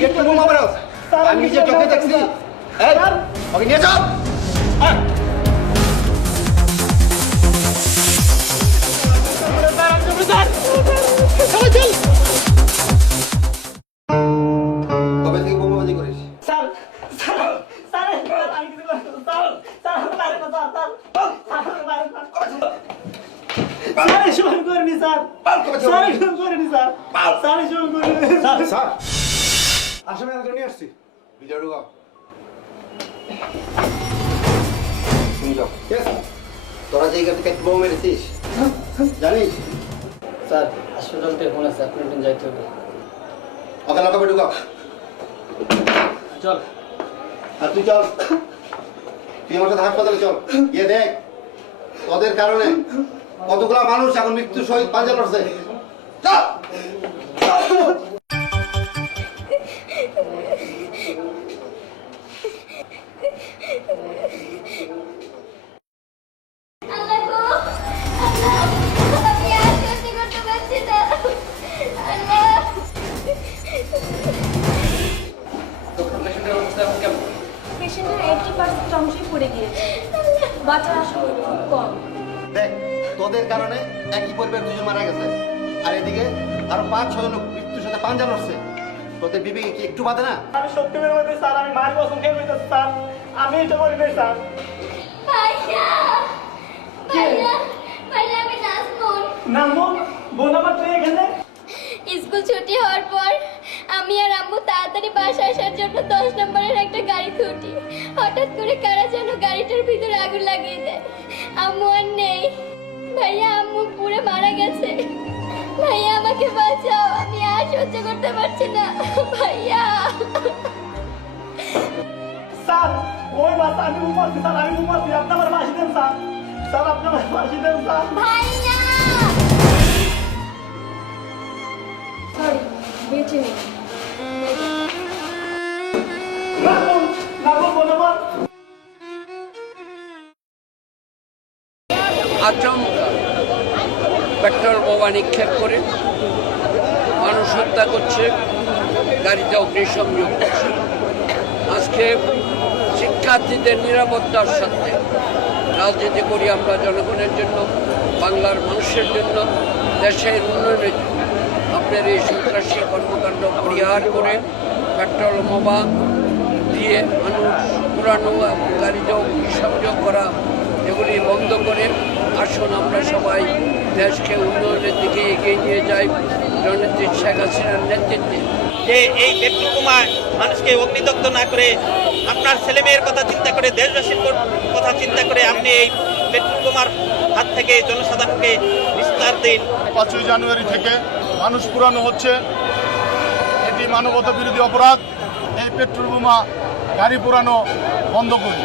petrol বোমা মারো আমি নিজে চোখে দেখছি এই ওকে নিয়ে যাও কবে থেকে বোমাবাজি করিস আসামে নিয়ে আসছি ভিডিও ঢুকাও তোরা যে থেকে বোমা মেরেছিস জানিস স্যার হাসপাতাল থেকে ফোন আছে আপনি একদিন যাইতে হবে ওকে লকাপে ঢুকাও চল আর তুই চল তুই আমার সাথে হাসপাতালে চল গিয়ে দেখ তোদের কারণে কতগুলা মানুষ এখন মৃত্যু সহিত পাঞ্জা লড়ছে চল পেশেন্টের 80% অংশই পড়ে গিয়েছে বাঁচার আশঙ্কা খুব কম দেখ তোদের কারণে একই পরিবার দুজন মারা গেছে আর এদিকে আরো 5-6 জন মৃত্যুর সাথে পাঞ্জা লড়ছে তোদের বিবেকে কি একটু বাদে না আমি সত্যি করে বলতে স্যার আমি মারি কসম খেয়ে বলতে স্যার আমি এটা করি নাই স্যার ভাইয়া ভাইয়া ভাইয়া আমি নাজমুল নামো বোন আমার তুই এখানে স্কুল ছুটি হওয়ার পর আমি আর আম্মু তাড়াতাড়ি বাসায় আসার জন্য 10 নম্বরের একটা গাড়িতে উঠি হঠাৎ করে কারা যেন গাড়িটার ভিতরে আগুন লাগিয়ে দেয় আম্মু আর নেই ভাইয়া আম্মু পুরো মারা গেছে ভাইয়া আমাকে বাঁচাও আমি আর সহ্য করতে পারছি না ভাইয়া স্যার ওই বাস আমি ঘুমাচ্ছি স্যার আমি ঘুমাচ্ছি আপনি আমার ফাঁসি দেন স্যার স্যার আপনি আমার ফাঁসি দেন স্যার ভাইয়া সরি বেঁচে নেই নামো বোন আমার আচমকা পেট্রোল বোমা নিক্ষেপ করে মানুষ হত্যা করছে গাড়িতে অগ্নিসংযোগ করছে আজকে শিক্ষার্থীদের নিরাপত্তার সাথে রাজনীতি করি আমরা জনগণের জন্য বাংলার মানুষের জন্য দেশের উন্নয়নের জন্য আপনার এই সন্ত্রাসী কর্মকাণ্ড পরিহার করে পেট্রোল বোমা দিয়ে মানুষ পুরানো এবং গাড়িতে অগ্নিসংযোগ করা এগুলি বন্ধ করে আসুন আমরা সবাই দেশকে উন্নয়নের দিকে এগিয়ে নিয়ে যাই জননেত্রী শেখ হাসিনার নেতৃত্বে যে এই পেট্রোল বোমা মানুষকে অগ্নিদগ্ধ না করে আপনার ছেলেমেয়ের কথা চিন্তা করে দেশবাসীর কথা চিন্তা করে আপনি এই পেট্রোল বোমার হাত থেকে জনসাধারণকে নিস্তার দিন 5ই জানুয়ারি থেকে মানুষ পুরানো হচ্ছে এটি মানবতা বিরোধী অপরাধ এই পেট্রোল বোমা গাড়ি পুরানো বন্ধ করুন